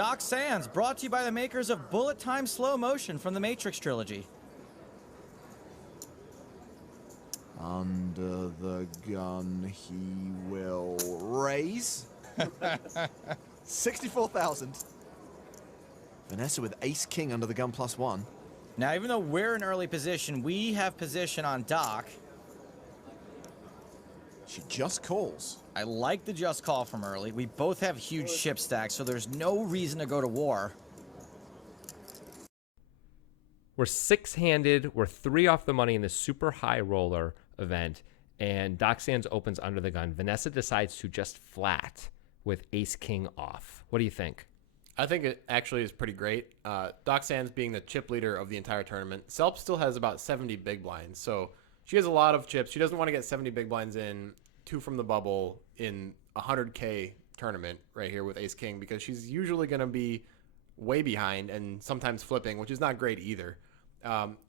Doc Sands, brought to you by the makers of Bullet Time Slow Motion from the Matrix trilogy. Under the gun, he will raise. 64,000. Vanessa with ace-king under the gun +1. Now, even though we're in early position, we have position on Doc. She just calls. I like the just call from early. We both have huge chip stacks, so there's no reason to go to war. We're six-handed. We're 3 off the money in this super high roller event, and Doc Sands opens under the gun. Vanessa decides to just flat with ace-king off. What do you think? I think it actually is pretty great. Doc Sands being the chip leader of the entire tournament. Selbst still has about 70 big blinds, so she has a lot of chips. She doesn't want to get 70 big blinds in, 2 from the bubble in a 100K tournament right here with ace-king, because she's usually going to be way behind and sometimes flipping, which is not great either.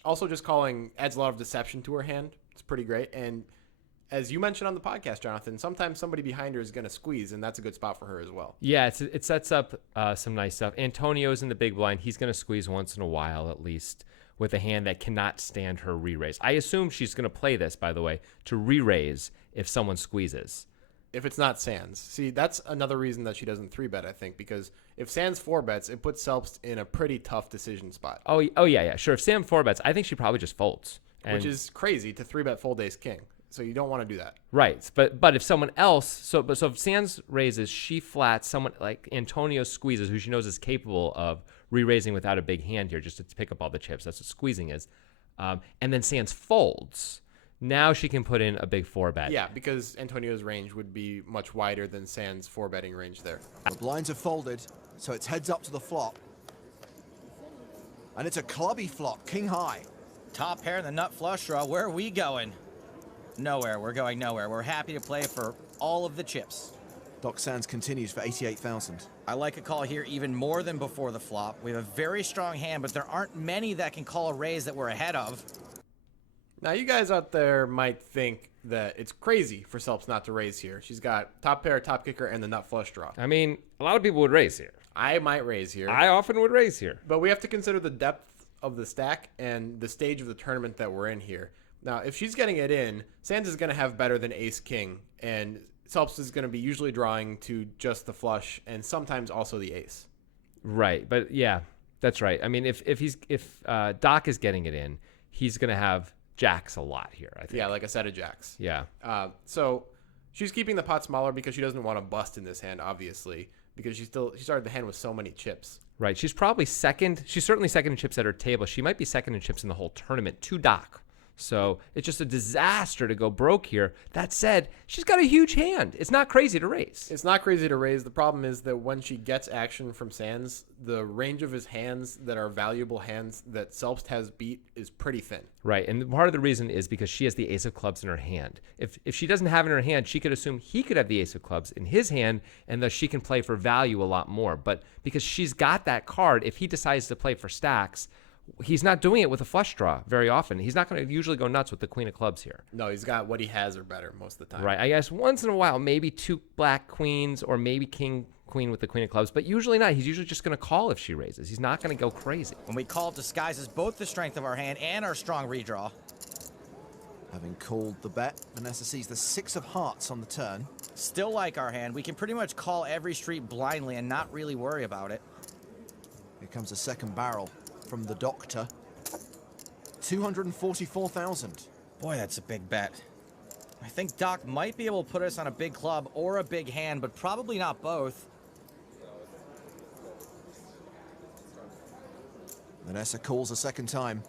Also, just calling adds a lot of deception to her hand. It's pretty great. And as you mentioned on the podcast, Jonathan, sometimes somebody behind her is going to squeeze, and that's a good spot for her as well. Yeah, it sets up some nice stuff. Antonio's in the big blind. He's going to squeeze once in a while at least with a hand that cannot stand her re-raise. I assume she's going to play this, by the way, to re-raise if someone squeezes. If it's not Sands. See, that's another reason that she doesn't 3-bet, I think, because if Sands 4-bets, it puts Selbst in a pretty tough decision spot. Oh yeah, sure. If Sam 4-bets, I think she probably just folds. Which is crazy to 3-bet fold ace-king. So you don't want to do that. Right. But if someone else, so if Sands raises, she flats, someone like Antonio squeezes, who she knows is capable of re-raising without a big hand here just to pick up all the chips. That's what squeezing is. And then Sands folds. Now she can put in a big 4-bet. Yeah, because Antonio's range would be much wider than Sands' 4-betting range there. The blinds are folded, so it's heads up to the flop. And it's a clubby flop, king high. Top pair in the nut flush draw. Where are we going? Nowhere. We're going nowhere. We're happy to play for all of the chips. Doc Sands continues for 88,000. I like a call here even more than before the flop. We have a very strong hand, but there aren't many that can call a raise that we're ahead of. Now, you guys out there might think that it's crazy for Selbst not to raise here. She's got top pair, top kicker, and the nut flush draw. I mean, a lot of people would raise here. I might raise here. I often would raise here. But we have to consider the depth of the stack and the stage of the tournament that we're in here. Now, if she's getting it in, Sands is going to have better than ace-king, and Selbst is going to be usually drawing to just the flush and sometimes also the ace. Right, but yeah, that's right. I mean, if Doc is getting it in, he's going to have jacks a lot here, I think. Yeah, like a set of jacks. Yeah. So she's keeping the pot smaller because she doesn't want to bust in this hand, obviously, because she started the hand with so many chips. Right. She's probably second. She's certainly second in chips at her table. She might be second in chips in the whole tournament to Doc. So it's just a disaster to go broke here. That said, she's got a huge hand. It's not crazy to raise. It's not crazy to raise. The problem is that when she gets action from Sands, the range of his hands that are valuable hands that Selbst has beat is pretty thin. Right, and part of the reason is because she has the ace of clubs in her hand. If she doesn't have it in her hand, she could assume he could have the ace of clubs in his hand, and thus she can play for value a lot more. But because she's got that card, if he decides to play for stacks, he's not doing it with a flush draw very often. He's not going to usually go nuts with the queen of clubs here. No, he's got what he has or better most of the time. Right. I guess once in a while, maybe 2 black queens or maybe king, queen with the queen of clubs, but usually not. He's usually just going to call if she raises. He's not going to go crazy. When we call, it disguises both the strength of our hand and our strong redraw. Having called the bet, Vanessa sees the 6 of hearts on the turn. Still like our hand. We can pretty much call every street blindly and not really worry about it. Here comes a second barrel from the doctor. 244,000. Boy, that's a big bet. I think Doc might be able to put us on a big club or a big hand, but probably not both. Vanessa calls a second time.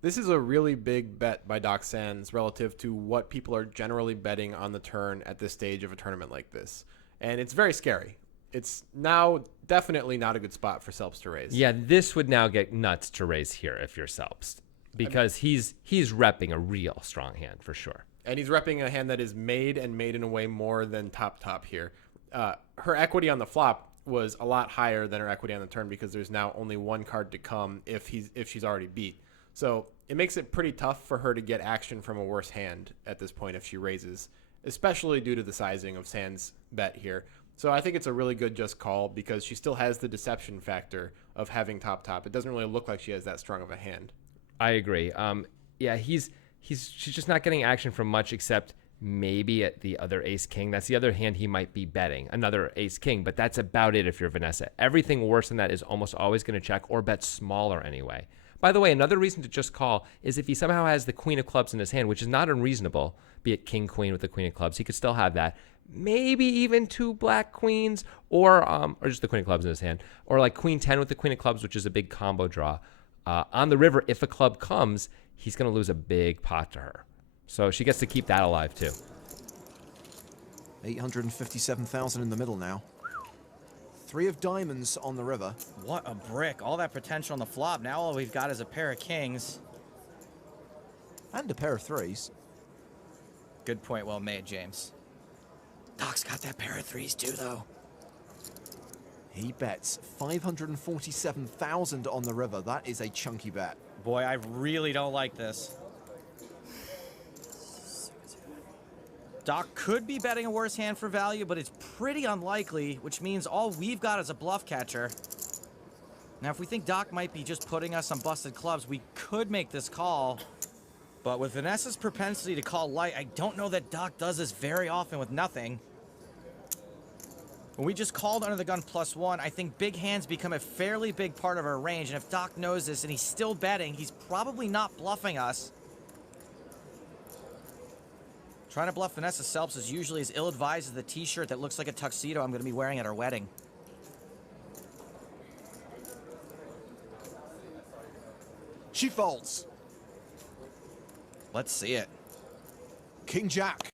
This is a really big bet by Doc Sands relative to what people are generally betting on the turn at this stage of a tournament like this. And it's very scary. It's now definitely not a good spot for Selbst to raise. Yeah, this would now get nuts to raise here if you're Selbst, because he's repping a real strong hand for sure. And he's repping a hand that is made in a way more than top here. Her equity on the flop was a lot higher than her equity on the turn because there's now only one card to come if she's already beat. So it makes it pretty tough for her to get action from a worse hand at this point if she raises, especially due to the sizing of Sands' bet here. So I think it's a really good just call because she still has the deception factor of having top. It doesn't really look like she has that strong of a hand. I agree. Yeah, she's just not getting action from much except maybe at the other ace king. That's the other hand he might be betting, another ace king, but that's about it if you're Vanessa. Everything worse than that is almost always going to check or bet smaller anyway. By the way, another reason to just call is if he somehow has the queen of clubs in his hand, which is not unreasonable, be it king, queen with the queen of clubs. He could still have that. Maybe even 2 black queens or just the queen of clubs in his hand, or like queen 10 with the queen of clubs, which is a big combo draw. On the river, if a club comes, he's going to lose a big pot to her. So she gets to keep that alive too. 857,000 in the middle now. 3 of diamonds on the river. What a brick. All that potential on the flop. Now all we've got is a pair of kings. And a pair of 3s. Good point, well made, James. Doc's got that pair of 3s too, though. He bets 547,000 on the river. That is a chunky bet. Boy, I really don't like this. Doc could be betting a worse hand for value, but it's pretty unlikely, which means all we've got is a bluff catcher. Now, if we think Doc might be just putting us on busted clubs, we could make this call. But with Vanessa's propensity to call light, I don't know that Doc does this very often with nothing. When we just called under the gun +1, I think big hands become a fairly big part of our range, and if Doc knows this and he's still betting, he's probably not bluffing us. Trying to bluff Vanessa Selbst is usually as ill-advised as the t-shirt that looks like a tuxedo I'm going to be wearing at our wedding. She folds. Let's see it. King Jack.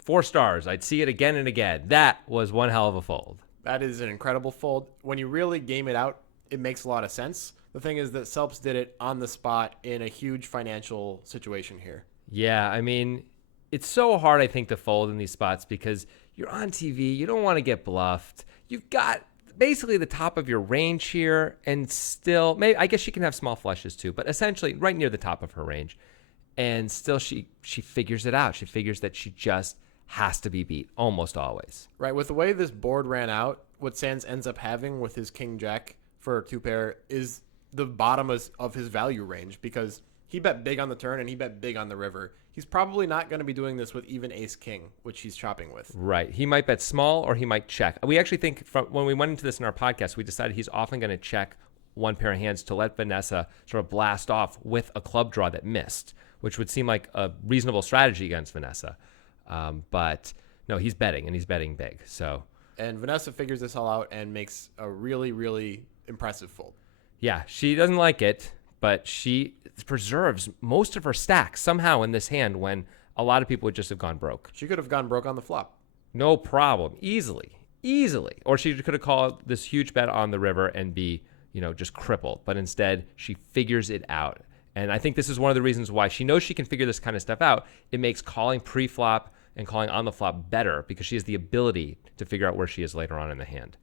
4 stars. I'd see it again and again. That was one hell of a fold. That is an incredible fold. When you really game it out, it makes a lot of sense. The thing is that Selbst did it on the spot in a huge financial situation here. Yeah, I mean, it's so hard, I think, to fold in these spots because you're on TV. You don't want to get bluffed. You've got basically the top of your range here, and still, maybe I guess she can have small flushes too, but essentially right near the top of her range. And still, she figures it out. She figures that she just has to be beat almost always. Right, with the way this board ran out, what Sands ends up having with his king jack for a 2-pair is the bottom of his value range because he bet big on the turn and he bet big on the river. He's probably not going to be doing this with even ace king, which he's chopping with. Right. He might bet small or he might check. We actually think when we went into this in our podcast, we decided he's often going to check one pair of hands to let Vanessa sort of blast off with a club draw that missed, which would seem like a reasonable strategy against Vanessa. But no, he's betting and he's betting big. And Vanessa figures this all out and makes a really, really impressive fold. Yeah, she doesn't like it, but she preserves most of her stacks somehow in this hand when a lot of people would just have gone broke. She could have gone broke on the flop. No problem. Easily. Or she could have called this huge bet on the river and be, just crippled. But instead, she figures it out. And I think this is one of the reasons why she knows she can figure this kind of stuff out. It makes calling pre-flop and calling on the flop better because she has the ability to figure out where she is later on in the hand.